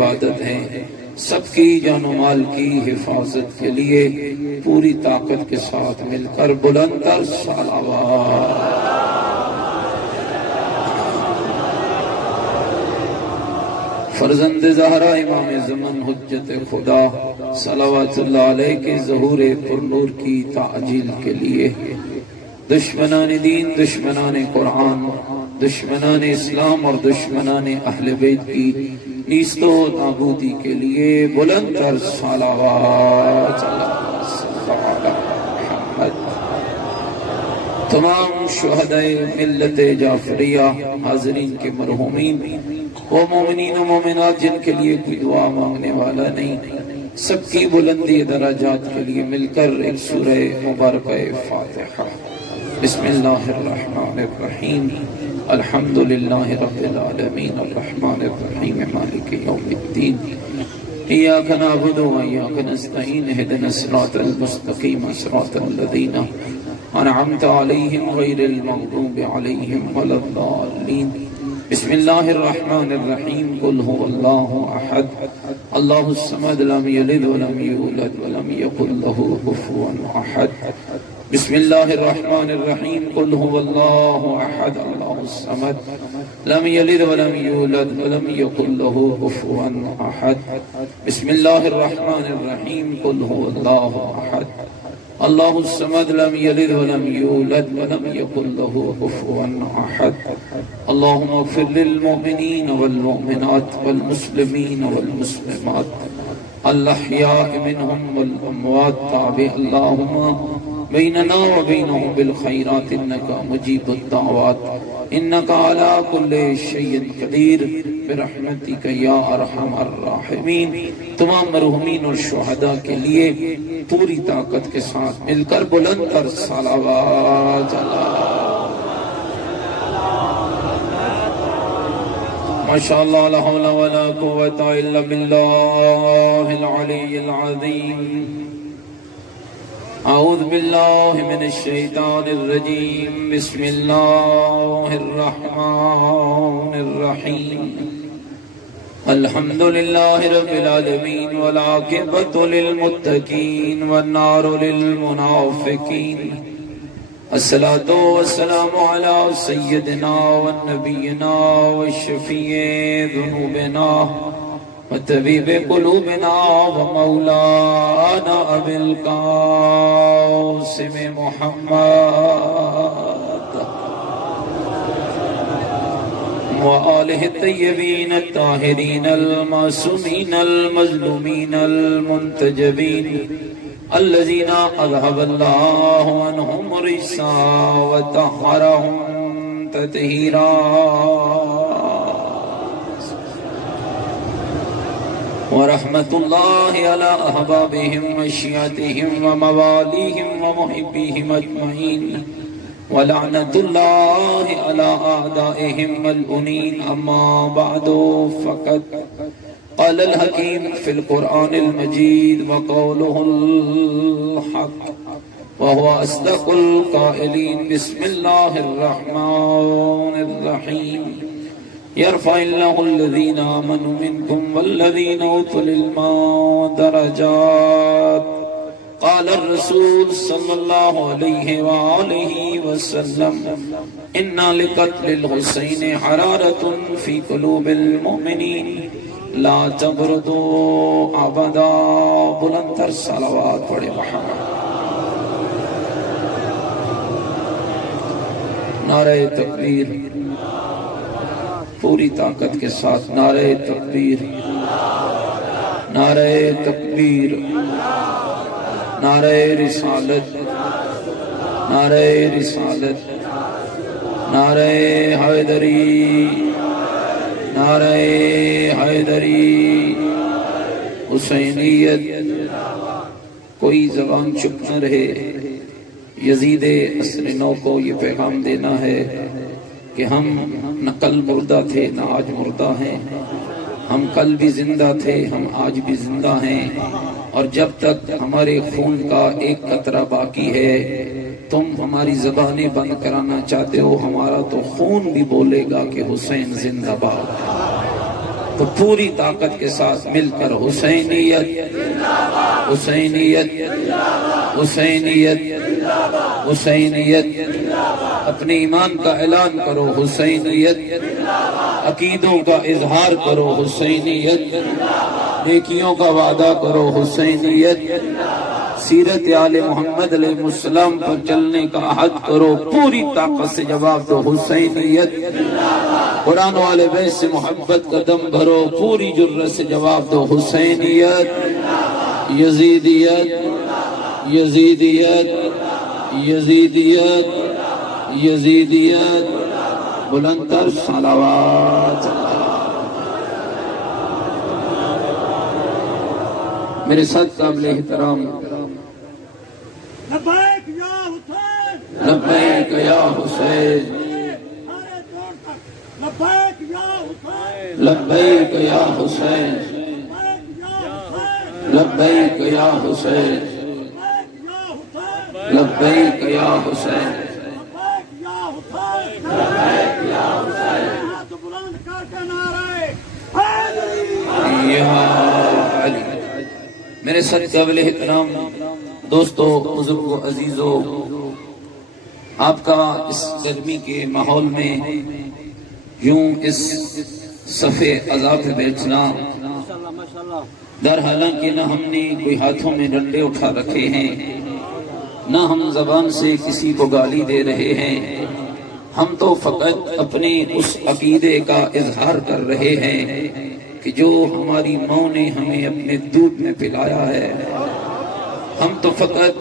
عبادت ہیں، سب کی جان و مال کی حفاظت کے لیے پوری طاقت کے ساتھ مل کر بلند تر صلوات۔ فرزند زہرا امام زمن حجت خدا صلوات اللہ علیہ کے ظہور پرنور کی تعجیل کے لیے دشمنان دین، دشمنان قرآن، دشمنان اسلام اور دشمنان اہل بیت کی نیست و نابودی کے لیے بلند تر صلوات۔ تمام شہدائے ملت جعفریہ حاضرین کے مرحومین، وہ مومنین و مومنات جن کے لیے کوئی دعا مانگنے والا نہیں، سب کی بلندی درجات کے لیے مل کر ایک سورہ مبارکہ فاتحہ۔ بسم اللہ الرحمن الرحیم، الحمدللہ رب العالمین، الرحمن الرحیم، مالک یوم الدین، ایاک نعبد و ایاک نستعین، اہدنا الصراط المستقیم، صراط الذین انعمت علیہم غیر المغضوب علیہم ولا الضالین۔ بسم اللہ الرحمن الرحیم، قل هو اللہ احد اللہ الصمد لم یلد ولم یولد ولم یکن له کفوا احد۔ بسم اللہ الرحمن الرحیم، قل هو اللہ احد اللہ الصمد لم یلد ولم یولد ولم یکن له کفوا احد۔ بسم اللہ الرحمن الرحیم، قل هو اللہ احد اللہ الصمد لم یلد ولم یولد ولم یکن له کفوا احد۔ اللہم اغفر للمؤمنین والمؤمنات والمسلمین والمسلمات الاحیاء منہم والاموات، تابع اللہم بیننا وبینہم بالخیرات انکا مجیب الدعوات، انکا علی کل شیء قدیر، برحمتک یا ارحم الراحمین۔ تمام مرحومین اور شہداء کے لیے پوری طاقت کے ساتھ مل کر بلند تر صلوات۔ ماشاءاللہ، لا حول ولا قوة الا باللہ العلی العظیم۔ اعوذ باللہ من الشیطان الرجیم، بسم اللہ الرحمن الرحیم، الحمدللہ رب العالمین، والعاقبۃ للمتقین، والنار للمنافقین، الصلاة والسلام علی سیدنا ونبینا وشفیع ذنوبنا وطبیب قلوبنا ومولانا ابی القاسم محمد وآلہ الطیبین الطاہرین المعصومین المظلومین المنتجبین، الذین اذهب اللہ عنہم الرجس وطہرہم تطہیرا۔ ورحمت اللہ علی احبابہم وشیعتہم وموالیہم ومحبیہم اجمعین، ولعنت اللہ علی اعدائہم ملعونین۔ اما بعد، فقد قال الحکیم فی القرآن المجید وقولہ الحق وهو اصدق القائلین۔ بسم اللہ الرحمن الرحیم، يرفع الله الذين آمنوا منكم والذين أوتوا العلم درجات۔ قال الرسول صلى الله عليه وآله وسلم، إن لقتل الحسين حرارة في قلوب المؤمنين لا تبردوا أبدا۔ بلند تر صلوات پڑھے محمد۔ نعرہ تکبیر، پوری طاقت کے ساتھ نعرہ تکبیر، نعرہ تکبیر، نعرہ رسالت، نعرہ رسالت، نعرہ حیدری، نعرہ حیدری، حسینیت۔ کوئی زبان چپ نہ رہے۔ یزید عصر نو کو یہ پیغام دینا ہے کہ ہم نہ کل مردہ تھے نہ آج مردہ ہیں، ہم کل بھی زندہ تھے، ہم آج بھی زندہ ہیں، اور جب تک ہمارے خون کا ایک قطرہ باقی ہے، تم ہماری زبانیں بند کرانا چاہتے ہو، ہمارا تو خون بھی بولے گا کہ حسین زندہ باد۔ تو پوری طاقت کے ساتھ مل کر حسینیت حسینیت حسینیت حسینیت اپنے ایمان کا اعلان کرو، حسینیت عقیدوں کا اظہار کرو، حسینیت نیکیوں کا وعدہ کرو، حسینیت سیرت آل محمد علیہ السلام پر چلنے کا عہد کرو، پوری طاقت سے جواب دو، حسینیت قرآن والے بیت سے محبت کا دم بھرو، پوری جرت سے جواب دو، حسینیت یزیدیت یزیدیت یزیدیت یزیدیت بلندتر صلوات۔ میرے ساتھ قابل احترام لبیک یا حسین، لبیک یا حسین، لبیک یا حسین، لبیک یا حسین، لبیک یا حسین، لبیک یا حسین، ہاتھ بلند کر کے نعرہ حیدری۔ یا علی۔ میرے ساتھ قابل احترام دوستو، بزرگو، عزیزو، آپ کا اس گرمی کے ماحول میں یوں اس صفے عذاب پہ بیٹھنا، در حالانکہ نہ ہم نے کوئی ہاتھوں میں ڈنڈے اٹھا رکھے ہیں، نہ ہم زبان سے کسی کو گالی دے رہے ہیں، ہم تو فقط اپنے اس عقیدے کا اظہار کر رہے ہیں کہ جو ہماری ماں نے ہمیں اپنے دودھ میں پلایا ہے، ہم تو فقط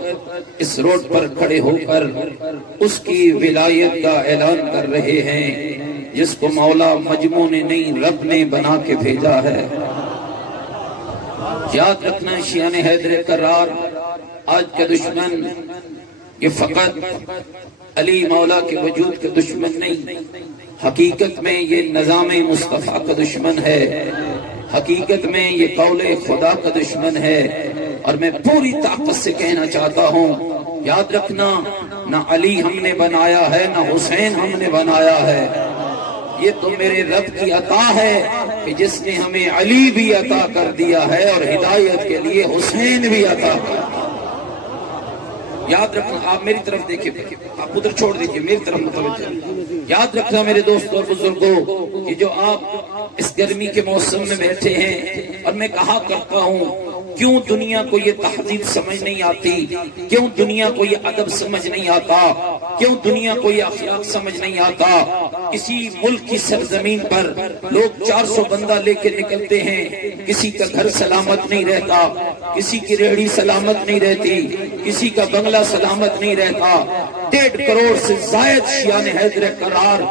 اس روڈ پر کھڑے ہو کر اس کی ولایت کا اعلان کر رہے ہیں جس کو مولا مجموع نے نہیں رب نے بنا کے بھیجا ہے۔ یاد رکھنا شیعان حیدر کرار آج کے دشمن یہ فقط علی مولا کے وجود کے دشمن نہیں، حقیقت میں یہ نظام مصطفیٰ کا دشمن ہے، حقیقت میں یہ قول خدا کا دشمن ہے۔ اور میں پوری طاقت سے کہنا چاہتا ہوں، یاد رکھنا نہ علی ہم نے بنایا ہے، نہ حسین ہم نے بنایا ہے، یہ تو میرے رب کی عطا ہے کہ جس نے ہمیں علی بھی عطا کر دیا ہے اور ہدایت کے لیے حسین بھی عطا کر دیا۔ یاد رکھنا، آپ میری طرف دیکھیں، آپ ادھر چھوڑ دیجئے، میری طرف متوجہ۔ یاد رکھنا میرے دوستوں اور بزرگوں کہ جو آپ اس گرمی کے موسم میں بیٹھے ہیں، اور میں کہا کرتا ہوں کیوں دنیا کو یہ تہذیب سمجھ نہیں آتی، کیوں دنیا کو یہ ادب سمجھ نہیں آتا، کیوں دنیا کو یہ اخلاق سمجھ نہیں آتا۔ کسی ملک کی سرزمین پر لوگ 400 بندہ لے کے نکلتے ہیں، کسی کا گھر سلامت نہیں رہتا، کسی کی ریڑھی سلامت نہیں رہتی، کسی کا بنگلہ سلامت نہیں رہتا۔ 1.5 کروڑ سے زائد شیعان حیدر کرار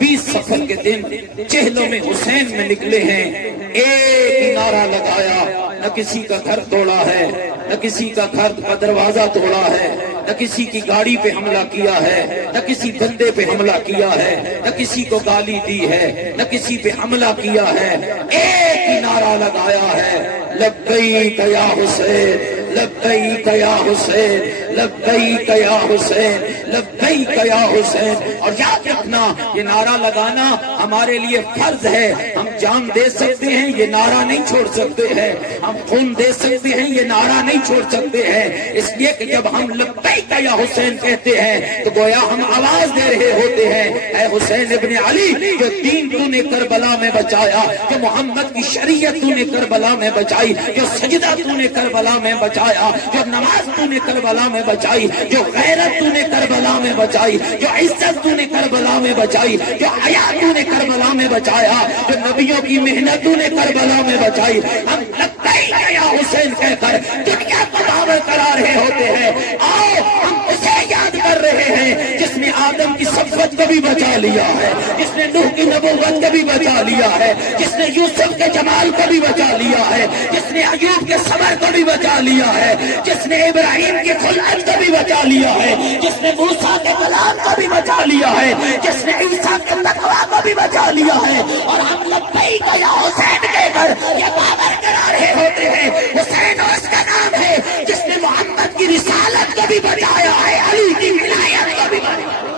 20 سفر کے دن چہلوں میں حسین میں نکلے ہیں، ایک ہی نعرہ لگایا، نہ کسی کا گھر توڑا ہے، نہ کسی کا گھر کا دروازہ توڑا ہے، نہ کسی کی گاڑی پہ حملہ کیا ہے، نہ کسی بندے پہ حملہ کیا ہے، نہ کسی کو گالی دی ہے، نہ کسی پہ حملہ کیا ہے، ایک ہی نعرہ لگایا ہے، لبیک یا حسین، لبیک یا حسین، لبیک یا حسین، لبیک یا حسین۔ اور یاد رکھنا یہ نعرہ لگانا ہمارے لیے فرض ہے، ہم جان دے سکتے ہیں، یہ نعرہ نہیں چھوڑ سکتے ہیں، ہم خون دے سکتے ہیں، یہ نعرہ نہیں چھوڑ سکتے ہیں، اس لیے کہ جب ہم لبیک یا حسین کہتے ہیں تو گویا ہم آواز دے رہے ہوتے ہیں، اے حسین ابن علی، جو دین تو نے کربلا میں بچایا، جو محمد کی شریعت تو نے کربلا میں بچائی، جو سجدہ تو نے کربلا میں بچایا، جو نماز تو نے کربلا میں بچائی، جو غیرت تو نے کربلا میں بچائی، جو عزت تو نے کربلا میں بچائی، جو حیا تو نے کربلا میں بچایا، جو نبیوں کی محنت تو نے کربلا میں بچائی، ہم لبیک یا حسین کہہ کر دنیا کو باور کرا رہے ہوتے ہیں۔ آؤ ہم اسے یاد کر رہے ہیں جس نے آدم کی صفت کو بھی بچا لیا ہے، جس نے نوح کی نبوت کو بھی بچا لیا ہے، جس نے یوسف کے جمال کو بھی بچا لیا ہے، جس نے ایوب کے صبر کو بھی بچا لیا ہے، جس نے ابراہیم کی خلعت کو بھی بچا لیا ہے، جس نے موسیٰ کے کلام کو بھی بچا لیا ہے، جس نے عیسیٰ کے تقویٰ کو بھی بچا لیا ہے۔ اور ہم لبیک یا حسین کہہ کر یہ باور کرا رہے ہوتے ہیں، حسین اس کا نام ہے جس نے محمد کی رسالت کو بھی بچایا ہے، علی کی ولایت کو بھی بچایا ہے۔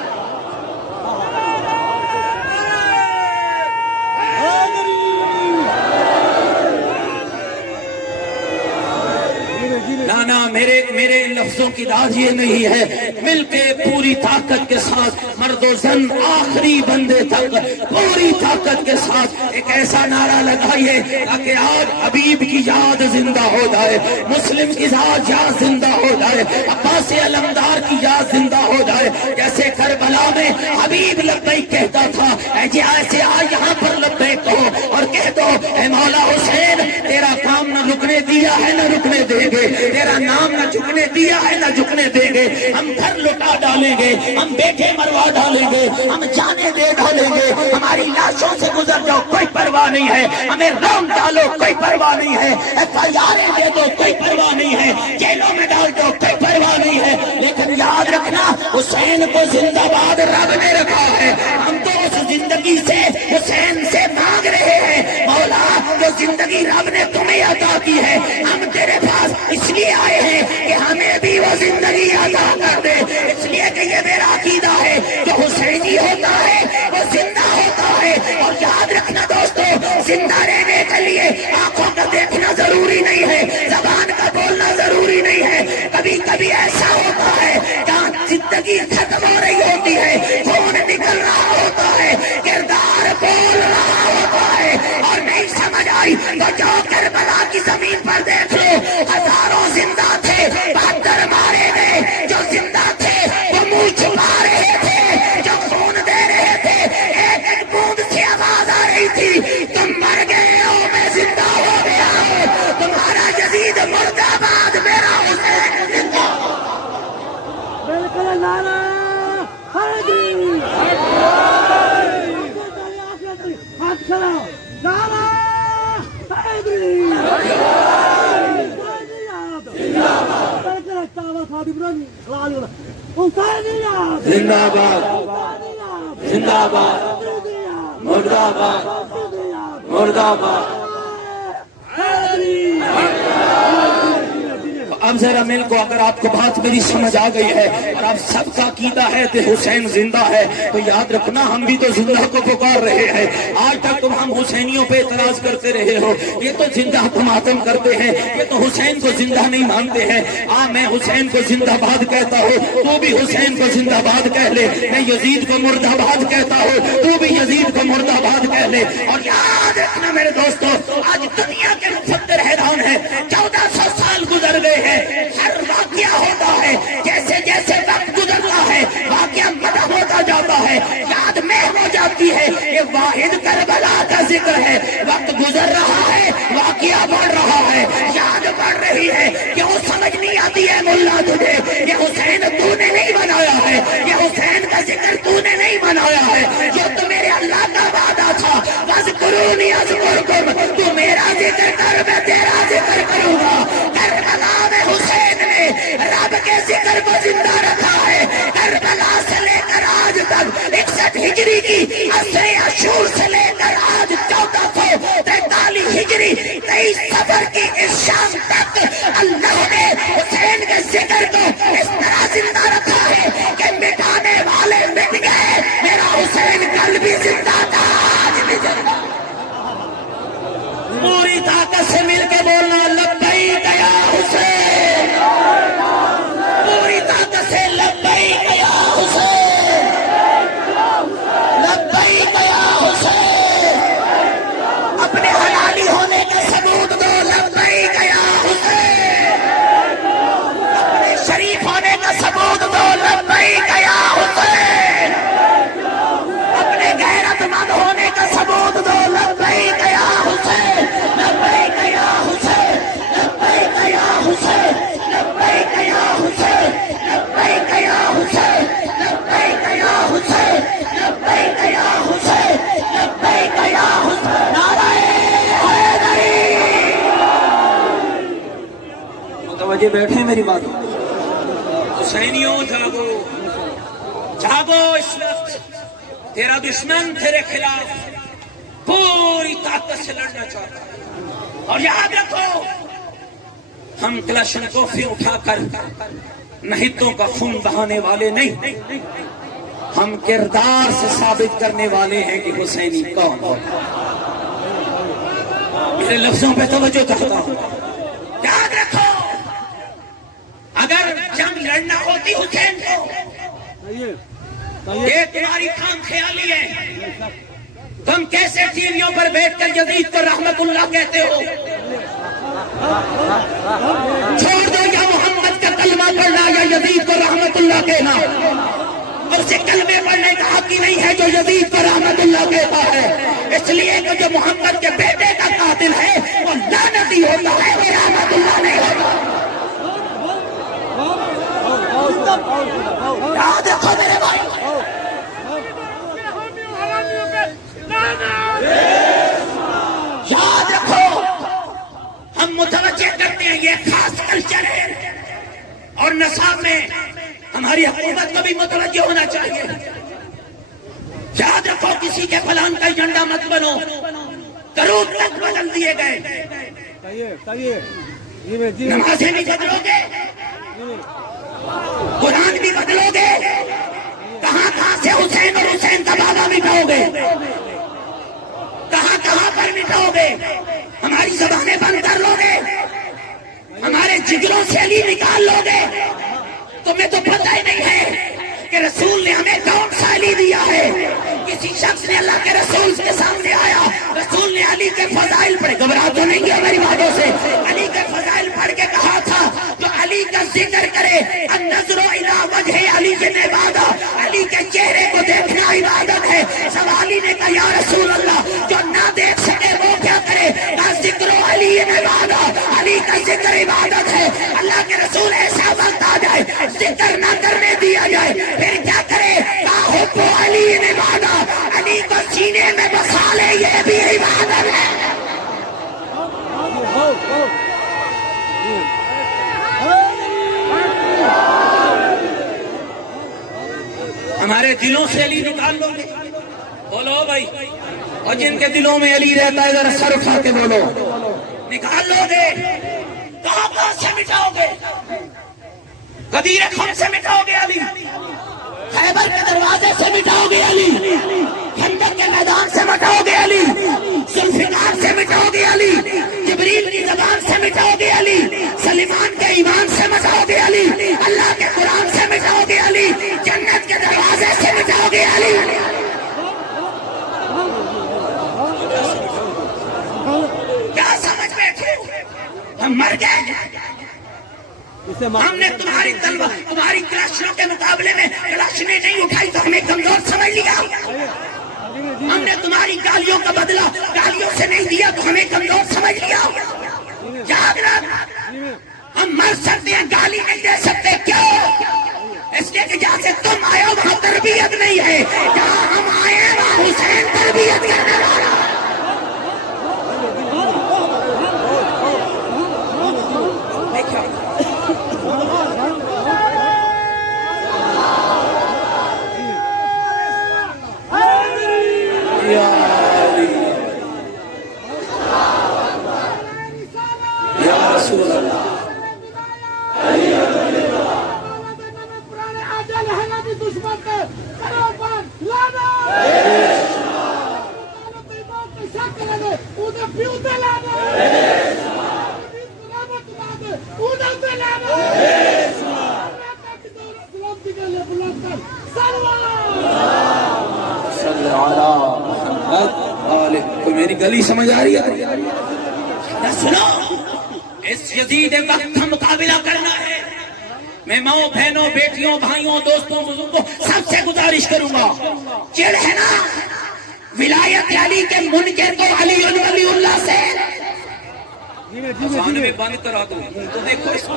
مانا میرے لفظوں کی راز یہ نہیں ہے، مل کے پوری طاقت کے ساتھ مرد و زن آخری بندے تک پوری طاقت کے ساتھ ایک ایسا نعرہ لگائیے تاکہ آج حبیب کی یاد زندہ ہو جائے، مسلم کی یاد زندہ ہو جائے، عباس علمدار کی یاد زندہ ہو جائے۔ جیسے کربلا میں حبیب لبیک کہتا تھا، ایسے آج یہاں پر لبیک کہو اور کہہ دو اے مولا حسین، تیرا کام نہ رکنے دیا ہے نہ رکنے دیں گے، تیرا نام نہ جھکنے دیا ہے نہ جھکنے دیں گے، ہم گھر لٹا ڈالیں گے، ہم بیٹے مروا ڈالیں گے، ہم جانے دے ڈالیں گے، ہماری لاشوں سے گزر جاؤ کوئی پرواہ نہیں ہے، ہمیں روم ڈالو کوئی پرواہ نہیں ہے، FIR دے دو کوئی پرواہ نہیں ہے، جیلوں میں ڈال دو کوئی پرواہ نہیں ہے، لیکن یاد رکھنا حسین کو زندہ باد رب نے رکھا ہے۔ ہم تو اس زندگی سے حسین سے مانگ رہے ہیں، مولا جو زندگی رب نے تمہیں عطا کی ہے ہم تیرے پاس اس لیے آئے ہیں کہ ہمیں بھی وہ زندگی عطا کر دے، اس لیے کہ یہ میرا عقیدہ ہے جو حسینی ہوتا ہے وہ زندہ ہوتا ہے۔ اور یاد رکھنا دوستو، زندہ رہنے کے لیے آنکھوں کا دیکھنا ضروری نہیں ہے، زبان کا بولنا ضروری نہیں ہے، کبھی کبھی ایسا ہوتا ہے جہاں زندگی ختم ہو رہی ہوتی ہے، خون نکل رہا ہوتا ہے، کردار بول رہا ہوتا ہے اور نہیں سمجھ آئی تو جو کربلا کی زمین پر دیکھ لو، ہزاروں زندہ تھے، 72 مارے گئے، جو زندہ تھے وہ منہ چھپا رہے تھے، جو خون دے رہے تھے، ایک ایک بوند سے آواز آ رہی تھی، تم مر گئے ہو میں زندہ ہو گیا ہوں، تمہارا یزید مرد آباد، میرا حسین زندہ۔ بالکل نعرہ حیدری، ہاتھ کھڑا، نعرہ حیدری، زندہ باد، زندہ باد، مرد آباد، مرد آباد۔ اب ذرا مل کو اگر آپ کو بات میری سمجھ آ گئی ہے اور آپ سب کا عقیدہ ہے کہ حسین زندہ ہے تو یاد رکھنا ہم بھی تو زندہ کو پکار رہے ہیں۔ آج تک تم ہم حسینیوں پہ اعتراض کرتے رہے ہو، یہ تو زندہ تم ماتم کرتے ہیں، یہ تو حسین کو زندہ نہیں مانتے ہیں۔ میں حسین کو زندہ باد کہتا ہوں، تو بھی حسین کو زندہ باد کہہ لے، میں یزید کو مرد آباد کہتا ہوں، تو بھی یزید کو مرد آباد کہہ لے۔ اور یاد رکھنا میرے دوستو، آج دنیا کے مفکر حیران ہیں، 1400 سال گزر گئے ہیں، ہر واقعہ ہوتا ہے، جیسے جیسے وقت گزرتا ہے واقعہ مدح ہوتا جاتا ہے، یاد محو ہو جاتی ہے۔ یہ واحد کربلا کا ذکر ہے، وقت گزر رہا ہے، واقعہ بڑھ رہا ہے، یاد بڑھ رہی ہے، کیوں سمجھ نہیں آتی ہے ملا تجھے؟ یہ حسین تو نے نہیں بنایا ہے، یہ حسین کا ذکر تو نے نہیں بنایا ہے، جو تو میرے اللہ کا وعدہ تھا، وَاذْكُرُونِي أَذْكُرْكُمْ، تو میرا ذکر کر میں تیرا ذکر کروں گا۔ کربلا میں حسین نے رب کے ذکر کو زندہ رکھا ہے، کربلا سے لے کر آج تک 61 ہجری کی عصر عاشور سے لے کر آج 1443 ہجری 23 صفر کی اس شام تک اللہ نے حسین کے ذکر کو اس طرح زندہ رکھا ہے کہ مٹانے والے مٹ گئے، میرا حسین کل بھی زندہ تھا، آج بھی زندہ۔ پوری طاقت سے مل کے بولنا لبیک یا حسین، پوری طاقت سے لبیک یا حسین، لبیک یا حسین، اپنے حلالی ہونے کا ثبوت دو، لبیک یا حسین، اپنے شریف ہونے کا ثبوت دو، لبیک یا حسین، اپنے غیرت مند ہونے کا ثبوت دو، لبیک یا حسین، لبیک یا حسین، لبیک یا حسین، لبیک یا حسین، لبیک یا حسین، لبیک یا حسین، لبیک یا حسین، لبیک یا حسین، نعرہ حیدری۔ متوجہ بیٹھے میری بات، حسینیوں جاگو، جاگو، اس وقت تیرا دشمن تیرے خلاف پوری طاقت سے لڑنا چاہتا ہے، اور یاد رکھو ہم کلاشن کوفی اٹھا کر نہتوں کا خون بہانے والے نہیں، ہم کردار سے ثابت کرنے والے ہیں کہ حسینی کون ہے۔ میرے لفظوں پہ توجہ چاہتا ہوں، یاد رکھو یہ تمہاری خام خیالی ہے. تم کیسے ٹیویوں پر بیٹھ کر یزید کو رحمت اللہ کہتے ہو؟ چھوڑ دو یا محمد کا کلمہ پڑھنا یا یزید کو رحمت اللہ کہنا. اسے کلمے پڑھنے کا حق ہی نہیں ہے جو یزید کو رحمت اللہ کہتا ہے. اس لیے کہ جو محمد کے بیٹے کا قاتل ہے وہ لعنتی ہوتا ہے، وہ رحمت اللہ نہیں ہوتا. یاد رکھو میرے بھائی، یاد رکھو، ہم متوجہ کرتے ہیں یہ خاص کلچر ہے اور نصاب میں ہماری حکومت کو بھی متوجہ ہونا چاہیے. یاد رکھو، کسی کے فلان کا ایجنڈا مت بنو. درود تک بدل دیے گئے، نمازیں بھی بدلو گے، قرآن بھی بدلو گے، کہاں کہاں سے حسین اور حسین کا بابا مٹاؤ گے، کہاں کہاں پر مٹاؤ گے. ہماری زبانیں بند کر لو گے، ہمارے جگروں سے علی نکال لو گے. تمہیں تو پتہ ہی نہیں ہے کہ رسول نے ہمیں کون سا علی دیا ہے. کسی شخص نے اللہ کے رسول کے سامنے آیا، رسول نے علی کے فضائل پڑھے، گھبرا تو نہیں گیا میری باتوں سے، علی کے فضائل پڑھ کے کہا تھا جو علی کا ذکر کرے النظر الی وجہ علی کے عبادت، علی کے چہرے کو دیکھنا عبادت ہے. سوالی نے کہا یا رسول اللہ جو نہ دیکھ سکے وہ کیا کرے؟ کہا ذکر علی عبادت، علی کا ذکر عبادت ہے. اللہ کے رسول ایسا وقت آ جائے ذکر نہ کرنے دیا جائے پھر کیا کرے؟ کہا حب علی عبادت، علی کو سینے میں بسا لے، یہ بھی عبادت ہے. ہمارے دلوں سے علی نکال لو گے؟ بولو بھائی. اور جن کے دلوں میں علی رہتا ہے ذرا سر اٹھا کے بولو، نکال لو گے؟ کہاں کہاں سے مٹاؤ گے؟ غدیر خم سے مٹاؤ گے علی، خیبر کے دروازے سے مٹاؤ گے علی، خندق کے میدان سے مٹاؤ گے علی، ذوالفقار سے مٹاؤ گے علی، جبریل کی زبان سے مٹاؤ گے علی، سلیمان کے ایمان سے مٹاؤ گے علی، اللہ کے قرآن سے مٹاؤ گے علی، جنت کے دروازے سے مٹاؤ گے علی. کیا سمجھ بیٹھے؟ ہم مر گئے. ہم نے تمہاری تلوار، تمہاری کلاشنوں کے مقابلے میں کلاشنیں نہیں اٹھائی تو ہمیں کمزور سمجھ لیا. ہم نے تمہاری گالیوں کا بدلہ گالیوں سے نہیں دیا تو ہمیں کمزور سمجھ لیا. یاد رکھ، ہم مر سکتے ہیں، گالی نہیں دے سکتے. کیوں؟ اس لیے کہ جہاں سے تم آئے ہو وہاں تربیت نہیں ہے، جہاں ہم آئے ہیں وہاں حسین تربیت کرنے والا. میری گلی سمجھ آ رہی ہے؟ سنو، اس یزید وقت کا مقابلہ کرنا ہے. میں ماؤں بہنوں بیٹیوں بھائیوں دوستوں بزرگوں سب سے گزارش کروں گا، چڑ ہے نا ولایت علی کے منکر کو علی ولی اللہ سے اذان میں بند کرا دو. تو دیکھو اس کو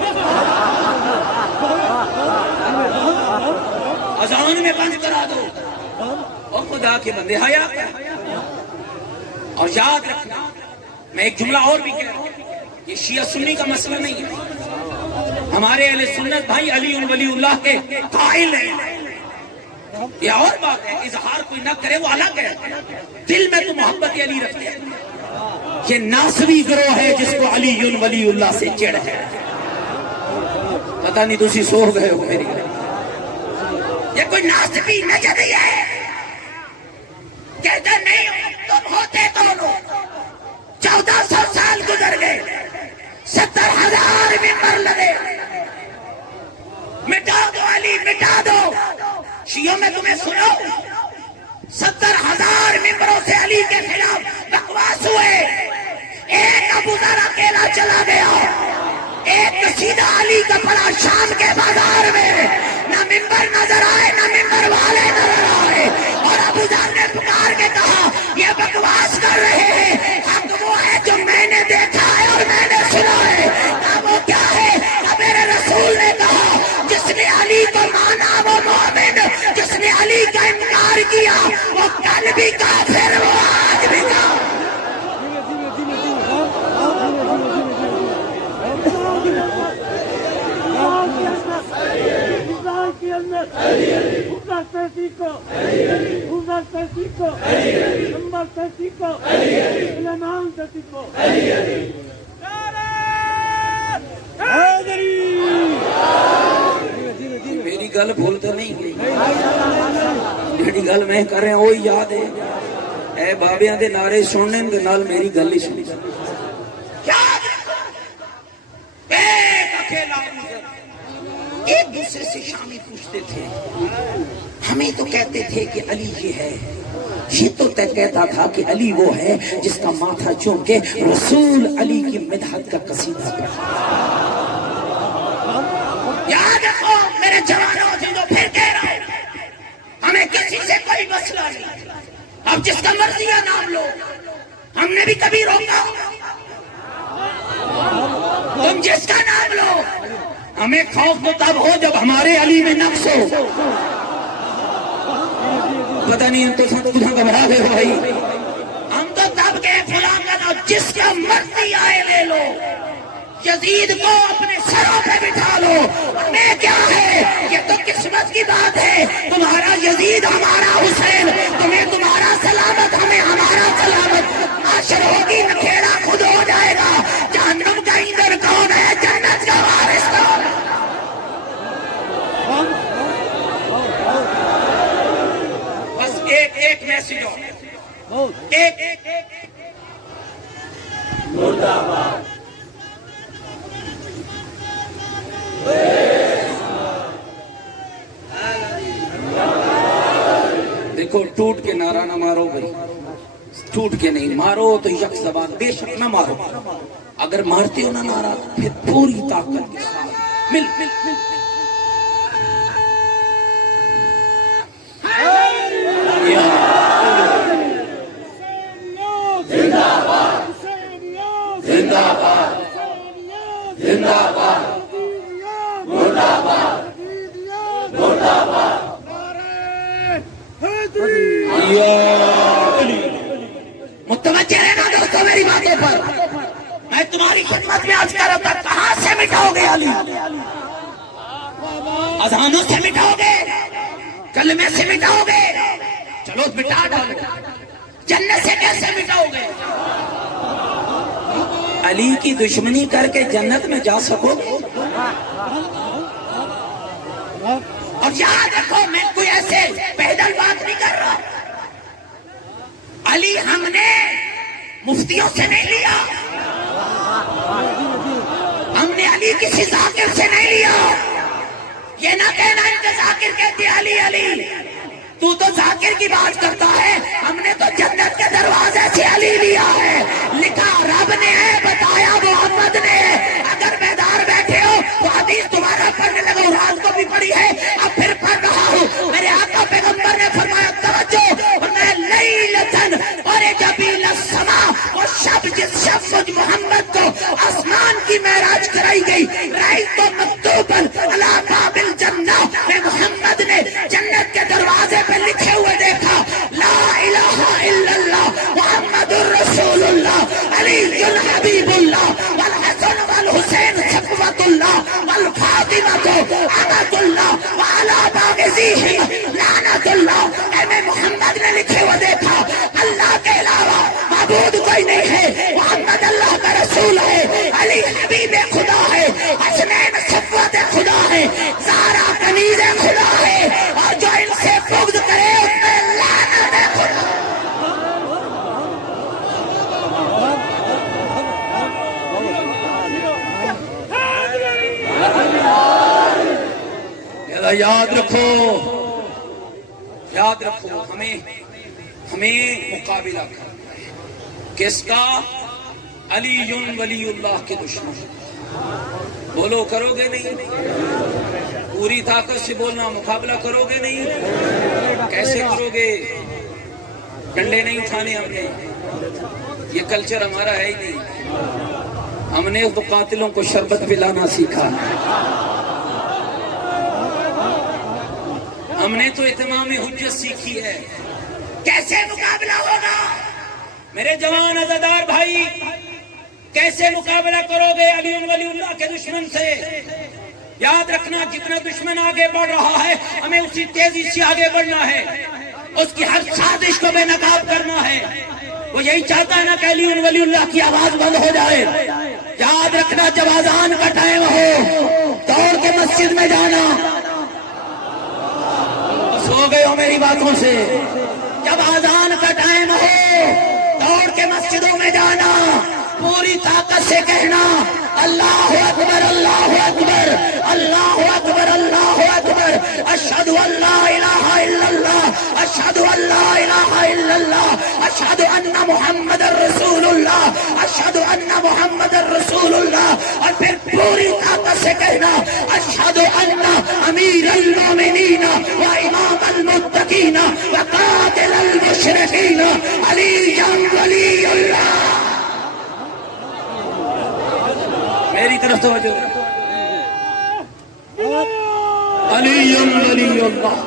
اذان میں بند کرا دو. اور خدا کے بندے حیا کر. اور یاد رکھنا، میں ایک جملہ اور بھی کہہ رہا ہوں، یہ شیعہ سنی کا مسئلہ نہیں ہے. ہمارے اہل سنت بھائی علی ولی اللہ کے قائل ہیں. یہ اور بات ہے، اظہار کوئی نہ کرے وہ الگ ہے، دل میں تو محبت علی رکھتے ہیں. یہ ناصبی گروہ ہے جس کو علی ولی اللہ سے چڑھ ہے. پتہ نہیں تسی سو گئے ہو میری. یہ کوئی ناصبی نجدی ہے، کہتے نہیں تم ہوتے کون ہو. 1400 سال گزر گئے، 70,000 ممبر لگے. مٹا دو علی، مٹا دو. شیعوں میں تمہیں سنو 70,000 ممبروں سے علی کے خلاف بکواس ہوئے، ایک ابو ذر اکیلا چلا گیا، ایک قصیدہ علی کا پڑا شام کے بازار میں، نہ ممبر نظر آئے نہ ممبر والے نظر آئے، اور ابو ذر نے پکار کے کہا یہ بکواس کر رہے ہیں، حق وہ ہے جو میں نے دیکھا ہے اور میں نے سنا ہے۔ کہا وہ کیا ہے؟ کہا میرے رسول نے کہا جس نے علی کو مانا وہ مومن، جس نے علی کا انکار کیا وہ کل بھی کافر، وہ آج بھی کافر۔ میری گل بھولتا نہیں، جیڑی گل میں کر رہا ہوں وہی یاد ہے، اے بابیاں دے نعرے سننے دے نال میری گل ہی سنی۔ ایک دوسرے سے شامی پوچھتے تھے، ہمیں تو کہتے تھے کہ علی یہ ہے، یہ تو کہتا تھا کہ علی وہ ہے جس کا ماتھا چوم کے رسول علی کی مدحت کا قصیدہ پڑھا۔ یاد رکھو میرے جوانوں جو پھر کہہ رہا ہوں، ہمیں کسی سے کوئی مسئلہ نہیں، اب جس کا مرضی ہے نام لو، ہم نے بھی کبھی روکا؟ تم جس کا نام لو، ہمیں خوف تو تب ہو جب ہمارے علی میں نقص ہو۔ پتہ نہیں تو سب کچھ گھبرا گئے بھائی، ہم تو تب کے فلاں کا نام جس کا مرضی آئے لے لو، یزید کو اپنے سروں پہ بٹھا لو، ہمیں کیا ہے؟ یہ تو قسمت کی بات ہے، تمہارا یزید ہمارا حسین، تمہیں تمہارا سلامت ہمیں ہمارا سلامت، معاشر ہوگی نکھیڑا خود ہو جائے گا، جہنم کا ایندھن کون ہے جنت کا وارث کون ہے؟ بس ایک میسج ہو، ایک دیکھو ٹوٹ کے نعرہ نہ مارو بھائی، ٹوٹ کے نہیں مارو تو یک زبان بے شک نہ مارو، اگر مارتے ہو نا نعرہ پھر پوری طاقت کے ساتھ مل مل مل زندہ باد زندہ باد زندہ باد مردا باد مردا باد متوجہ رہنا دوستو میری باتوں پر، میں تمہاری خدمت میں عرض کر رہا تھا، کہاں سے مٹاؤ گے علی؟ اذانوں سے مٹاؤ گے؟ کلمے سے مٹاؤ گے؟ چلو مٹا ڈالو، جنت سے کیسے مٹاؤ گے؟ علی کی دشمنی کر کے جنت میں جا سکو گے؟ اور یاد رکھو میں کوئی ایسے پیدل بات نہیں کر رہا، علی ہم نے مفتیوں سے نہیں لیا، ہم نے علی کسی ذاکر سے نہیں لیا، یہ نہ کہنا ان کے ذاکر کہتے علی علی، تو ذاکر کی بات کرتا ہے، ہم نے تو جنت کے دروازے سے علی لیا ہے، لکھا رب نے ہے بتایا محمد نے، اگر بیدار بیٹھے ہو تو حدیث تمہارا پڑھنے لگا، رات کو بھی پڑھی ہے اب پھر پڑھ رہا ہوں، میرے آقا پیغمبر نے فرمایا توجہ، میں لیلتن اور جبیل السماء، وہ شب جس شب مجھ محمد کو آسمان کی معراج کرائی گئی، رأیت مکتوباً علی باب الجنہ، میں محمد نے جنت کے دروازے پہ لکھے ہوئے دیکھا، لا الہ الا اللہ محمد الرسول اللہ علی حبیب اللہ والحسن والحسین صفوت اللہ والفاطمہ امۃ اللہ وعلی باغزیہم لعنت اللہ، اے میں محمد نے لکھے ہوئے دیکھا، اللہ کے علاوہ معبود کوئی نہیں ہے، محمد اللہ کا رسول ہے، علی حبیب خدا ہے، حسنین صفوت خدا ہے، زہرا کنیز خدا ہے، اور جو ان سے بغض کرے اس میں لعنت خدا۔ یاد رکھو یاد رکھو ہمیں مقابلہ کرنا ہے کس کا؟ علی ولی اللہ کے دشمن. بولو کرو گے نہیں؟ پوری طاقت سے بولنا. مقابلہ کرو گے نہیں؟ کیسے کرو گے؟ ڈنڈے نہیں اٹھانے ہم نے. یہ کلچر ہمارا ہے ہی نہیں. ہم نے تو قاتلوں کو شربت پلانا سیکھا. ہم نے تو اتمام حجت سیکھی ہے. کیسے مقابلہ ہوگا؟ میرے جوان عزادار بھائی، کیسے مقابلہ کرو گے علی ولی اللہ کے دشمن سے؟ یاد رکھنا جتنا دشمن آگے بڑھ رہا ہے ہمیں اسی تیزی سے آگے بڑھنا ہے. اس کی ہر سازش کو بے نقاب کرنا ہے. وہ یہی چاہتا ہے نا کہ علی ولی اللہ کی آواز بند ہو جائے. یاد رکھنا جب اذان کا ٹائم ہو دوڑ کے مسجد میں جانا. سو گئے ہو میری باتوں سے؟ جب اذان کا ٹائم ہو دوڑ کے مسجدوں میں جانا. پوری طاقت سے کہنا اللہ اکبر اللہ اکبر اللہ اکبر اللہ اکبر اشہد ان لا الہ الا اللہ اشہد ان لا الہ الا اللہ اشہد ان محمد رسول اللہ اشہد ان محمد رسول اللہ. اور پھر پوری طاقت سے کہنا اشہد ان امیر المومنین و امام المتقین و قاتل المشرکین علی ولی اللہ. میری طرف توجہ. علی ولی اللہ.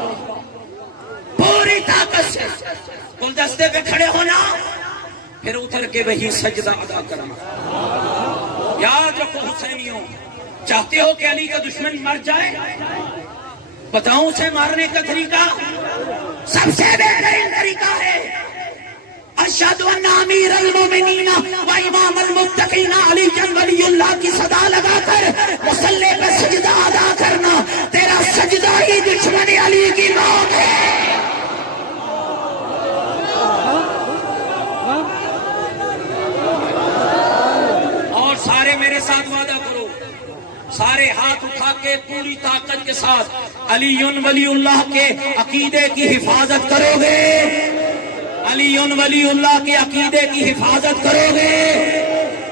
پوری طاقت سے گلدستے پہ کھڑے ہونا، پھر اتر کے وہی سجدہ ادا کرنا. یاد رکھو حسینیوں، چاہتے ہو کہ علی کا دشمن مر جائے؟ بتاؤں اسے مارنے کا طریقہ؟ سب سے بہترین طریقہ ہے اشہد ان امیر المومنین و امام المتقین علی ولی اللہ کی صدا لگا کر مصلی پہ سجدہ ادا کرنا. تیرا سجدہ ہی دشمن علی کی موت ہے. اور سارے میرے ساتھ وعدہ کرو، سارے ہاتھ اٹھا کے پوری طاقت کے ساتھ علی ولی اللہ کے عقیدے کی حفاظت کرو گے. علی ولی اللہ کے عقیدے کی حفاظت کرو گے.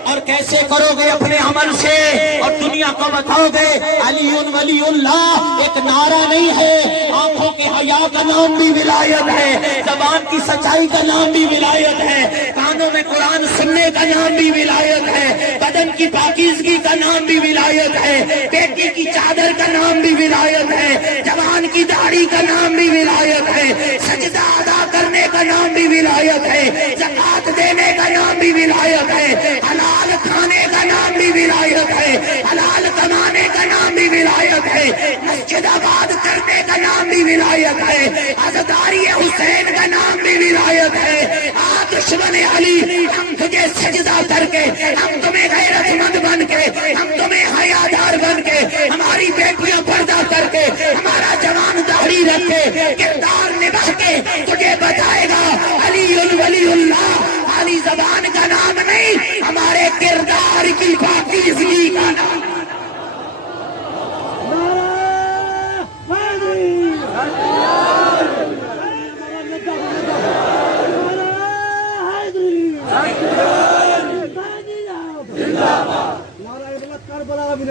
اور کیسے کرو گے؟ اپنے عمل سے. اور دنیا کو بتاؤ گے علی ولی اللہ ایک نعرہ نہیں ہے، آنکھوں کے حیا کا نام بھی ولایت ہے، زبان کی سچائی کا نام بھی ولایت ہے، کانوں میں قرآن سننے کا نام بھی ولایت ہے، بدن کی پاکیزگی کا نام بھی ولایت ہے، بیٹی کی چادر کا نام بھی ولایت ہے، جوان کی داڑھی کا نام بھی ولایت ہے، سجدہ ادا کرنے کا نام بھی ولایت ہے، زکات دینے کا نام بھی ولایت ہے، حلال کھانے کا نام بھی ولایت ہے، حلال کمانے کا نام بھی ولایت ہے، مسجد آباد کرنے کا نام بھی ولایت ہے، عزاداری حسین کا نام بھی ولایت ہے. دشمن علی، ہم تجھے سجدہ کر کے، ہم تمہیں غیرت مند بن کے، ہم تمہیں حیادار بن کے، ہماری بیٹیاں پردہ کر کے، ہمارا جوان داڑھی رکھ کے، کردار نبھا کے تجھے بتائے گا علی ولی اللہ. خالی زبان کا نام نہیں، ہمارے کردار کی پاکیزگی کا نام.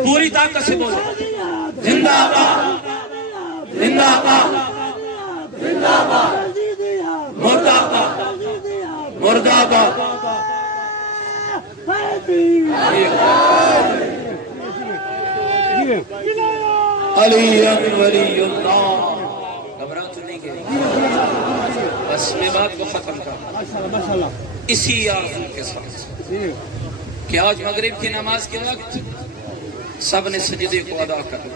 پوری طاقت سے بولو زندہ باد زندہ باد زندہ باد مردہ باد مردہ باد. علی ولی اللہ. گھبرا تو نہیں گئے؟ بس میں بات کو ختم کر اسی آرزو کے ساتھ کہ آج مغرب کی نماز کے وقت سب نے سجدے کو ادا کرنا.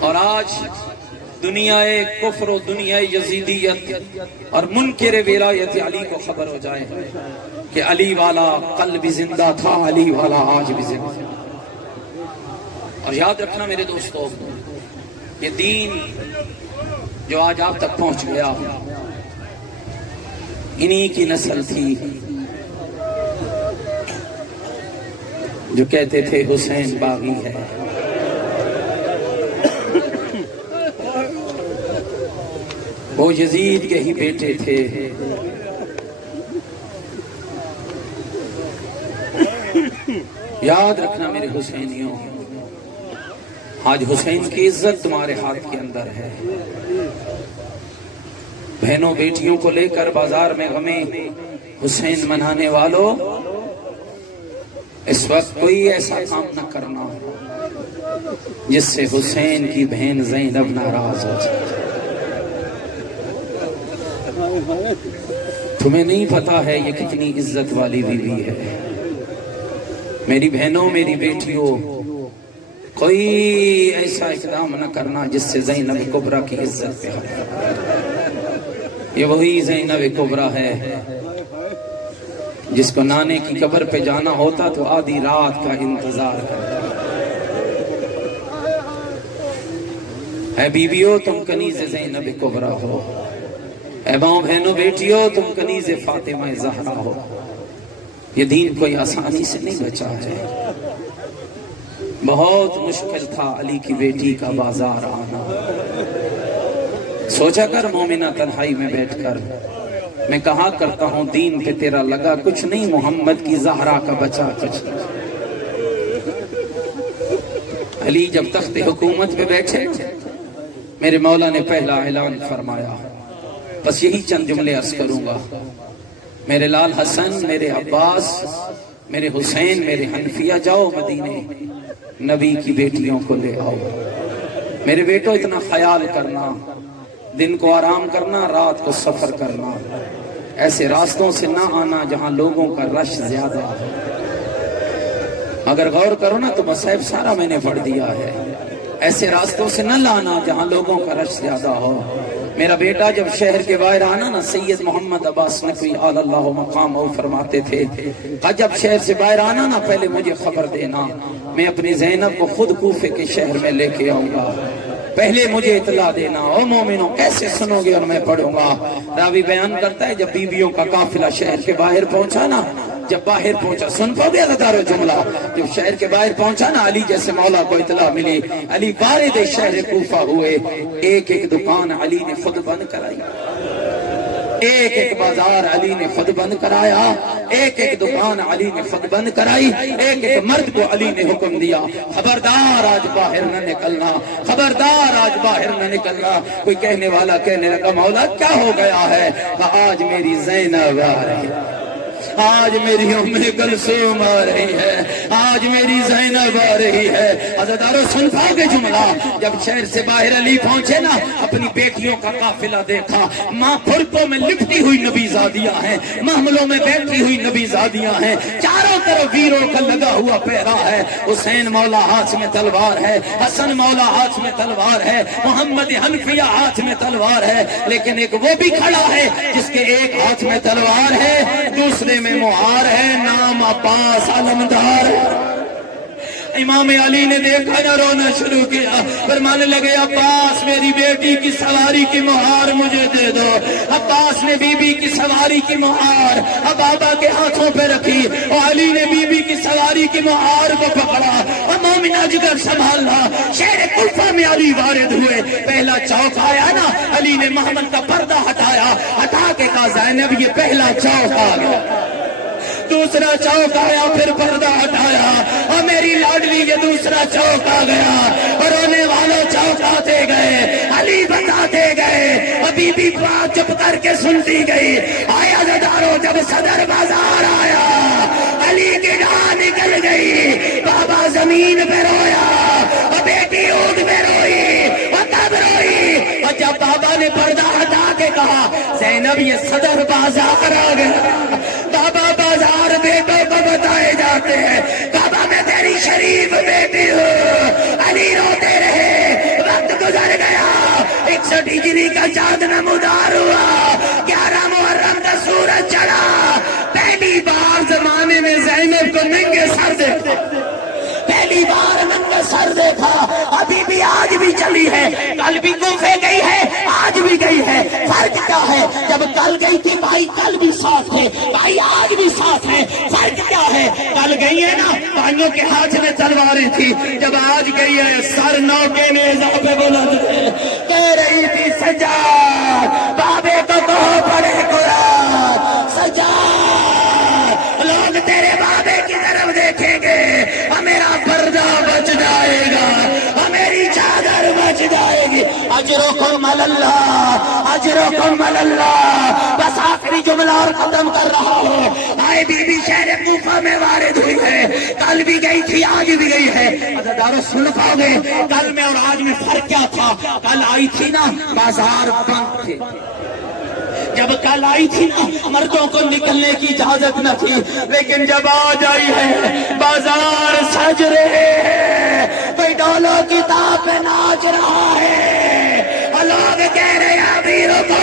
اور آج دنیا کفر و دنیا یزیدیت اور منکر ولایت علی کو خبر ہو جائے کہ علی والا کل بھی زندہ تھا، علی والا آج بھی زندہ ہے. اور یاد رکھنا میرے دوستو، یہ دین جو آج آپ تک پہنچ گیا انہی کی نسل تھی جو کہتے تھے حسین باغی ہے. وہ یزید کے ہی بیٹے تھے۔ یاد رکھنا میرے حسینیوں، آج حسین کی عزت تمہارے ہاتھ کے اندر ہے۔ بہنوں بیٹیوں کو لے کر بازار میں غمیں حسین منانے والوں، اس وقت کوئی ایسا کام نہ کرنا جس سے حسین کی بہن زینب ناراض ہو جائے۔ تمہیں نہیں پتا ہے یہ کتنی عزت والی بیوی ہے۔ میری بہنوں، میری بیٹیوں، کوئی ایسا اقدام نہ کرنا جس سے زینب کبریٰ کی عزت پہ ہو۔ یہ وہی زینب کبریٰ ہے جس کو نانے کی قبر پہ جانا ہوتا تو آدھی رات کا انتظار کرتا۔ اے بیویوں، تم کنیز زینب کبریٰ ہو۔ اے ماں بہنوں بیٹیوں، تم کنیز فاطمہ زہرا ہو۔ یہ دین کوئی آسانی سے نہیں بچا ہے۔ بہت مشکل تھا علی کی بیٹی کا بازار آنا۔ سوچا کر مومنہ تنہائی میں بیٹھ کر، میں کہا کرتا ہوں دین پہ تیرا لگا کچھ نہیں، محمد کی زہرا کا بچا کچھ نہیں۔ علی جب تخت حکومت پہ بیٹھے، میرے مولا نے پہلا اعلان فرمایا، بس یہی چند جملے عرض کروں گا۔ میرے لال حسن، میرے عباس، میرے حسین، میرے حنفیہ، جاؤ مدینے، نبی کی بیٹیوں کو لے آؤ۔ میرے بیٹوں اتنا خیال کرنا، دن کو آرام کرنا، رات کو سفر کرنا، ایسے راستوں سے نہ آنا جہاں لوگوں کا رش زیادہ ہے۔ اگر غور کرو نا تو مصحف سارا میں نے پڑھ دیا ہے۔ ایسے راستوں سے نہ لانا جہاں لوگوں کا رش زیادہ ہو۔ میرا بیٹا جب شہر کے باہر آنا نا، سید محمد عباس نقوی آل اللہ مقام وہ فرماتے تھے کہ جب شہر سے باہر آنا نا پہلے مجھے خبر دینا، میں اپنی زینب کو خود کوفے کے شہر میں لے کے آؤں گا، پہلے مجھے اطلاع دینا۔ او مومنوں، کیسے سنو گے اور میں پڑھوں گا؟ راوی بیان کرتا ہے جب بیویوں کا قافلہ شہر کے باہر پہنچا نا، جب باہر پہنچا، سن پاؤ گے ادارو جملہ، جب شہر کے باہر پہنچا نا، علی جیسے مولا کو اطلاع ملی، علی وارد شہر کوفہ ہوئے۔ ایک ایک دکان علی نے خود بند کرائی، ایک ایک بازار علی نے خود بند کرایا، ایک ایک دکان علی نے خود بند کرائی۔ ایک ایک مرد کو علی نے حکم دیا، خبردار آج باہر نہ نکلنا، خبردار آج باہر نہ نکلنا۔ کوئی کہنے والا کہنے لگا مولا کیا ہو گیا ہے؟ آج میری زینب آ رہی ہے، آج میری ام کلثوم آ رہی ہے، آج میری زینب آ رہی ہے۔ عزیزارو سن پاؤ گے جملہ؟ جب شہر سے باہر علی پہنچے نا، اپنی بیٹیوں کا قافلہ دیکھا، ماں پھرکوں میں لپٹی ہوئی نبی زادیاں ہیں، محملوں میں بیٹھی ہوئی نبی زادیاں ہیں، چاروں طرف ویروں کا لگا ہوا پہرا ہے۔ حسین مولا ہاتھ میں تلوار ہے، حسن مولا ہاتھ میں تلوار ہے، محمد حنفیہ ہاتھ میں تلوار ہے، لیکن ایک وہ بھی کھڑا ہے جس کے ایک ہاتھ میں تلوار ہے، دوسرے میں مہار ہے، نام عباس علمدار۔ امام علی نے دیکھا نہ رونا شروع کیا، فرمانے لگے عباس میری بیٹی کی سواری کی مہار مجھے دے دو۔ عباس نے بی بی کی سواری کی مہار اب بابا کے ہاتھوں پہ رکھی، اور علی نے بی بی کی سواری کی مہار کو پکڑا اور مومنہ جگر سنبھالنا۔ شہر کوفہ میں علی وارد ہوئے، پہلا چوک آیا نا، علی نے محمد کا پردہ ہٹایا، ہٹا کے کہا زینب یہ پہلا چوک آ گیا۔ دوسرا چوک آیا، پھر پردہ ہٹایا، اور میری لاڈلی یہ دوسرا چوک آ گیا، اور رونے والوں چوک آتے گئے، علی بتاتے گئے، اور بی بی بات چپ کر کے سنتی گئی۔ آیا زدارو جب صدر بازار آیا، علی کی ڈاں نکل گئی، بابا زمین پہ رویا، اور بیٹی اونٹ پہ روئی، اور تب روئی، اور جب بابا نے پردہ ہٹا کے کہا زینب یہ صدر بازار آ گیا، بابا بازار بیٹوں کو بتائے جاتے ہیں، بابا میں تیری شریف بیٹی ہوں۔ علی روتے رہے، وقت گزر گیا، 61 ہجری کا چاند نمودار ہوا، 11 محرم کا سورج چڑھا، پہلی بار زمانے میں زینب کو ننگے سر دیکھا، پہلی بار ننگے سر دیکھا۔ ابھی بھی آج بھی چلی ہے، کل بھی کوفے گئی ہے، آج بھی گئی ہے، فرق کیا کیا ہے؟ جب کل گئی تھی بھائی کل بھی ساتھ تھے، بھائی آج بھی ساتھ ہیں، فرق کیا ہے؟ کل گئی ہے نا بھائیوں کے ہاتھ میں تلواریں تھی، جب آج گئی ہے سر نوکے میں اضافے بلند تھے، کہہ رہی تھی سجاد بابے کو کہو پڑے قرآن، سجاد لوگ تیرے بابے کی طرف دیکھیں گے اور میرا پردہ بچ جائے گا اور میری چادر بچ جائے گی۔ اجرکم اللہ، اجرکم اللہ۔ بس آخری جملہ اور ختم کر رہا ہوں۔ آئے بی بی شہر کوفہ میں وارد ہوئی ہے، کل بھی گئی تھی آج بھی گئی ہے۔ عزیزانو سن پاؤ گے کل میں اور آج میں فرق کیا تھا؟ کل آئی تھی نا بازار بند تھے، جب کل آئی تھی نا مردوں کو نکلنے کی اجازت نہ تھی، لیکن جب آج آئی ہے بازار سج رہے ہیں، کوئی ڈولو کی تاب پہ ناچ رہا ہے اور لوگ کہہ رہے ہیں ابھی رکو،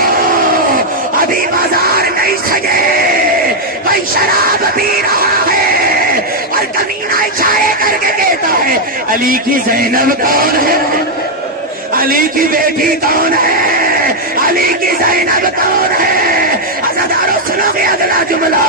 ابھی بازار نہیں سجے، کوئی شراب پی رہا ہے اور کمینہ اشارے کر کے کہتا ہے علی کی زینب کون ہے، علی کی بیٹی کون ہے، علی کی زینب کون ہے؟ عزیزانو سنو گے اگلا جملہ،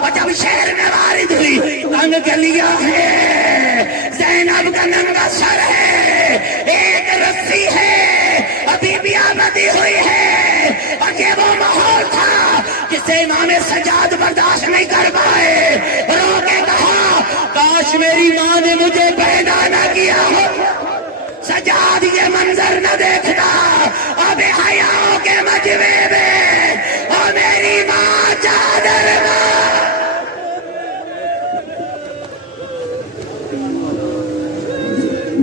اور جب شہر میں وارد ہوئی تنگ گلیاں ہے، زینب کا ننگا سر ہے، ایک رسی ہے، ابھی بھی آبادی ہوئی ہے، اور یہ وہ ماحول تھا جسے امام سجاد برداشت نہیں کر پائے، رو کے کہا کاش میری ماں نے مجھے پیدا نہ کیا ہو، سجاد یہ منظر نہ دیکھتا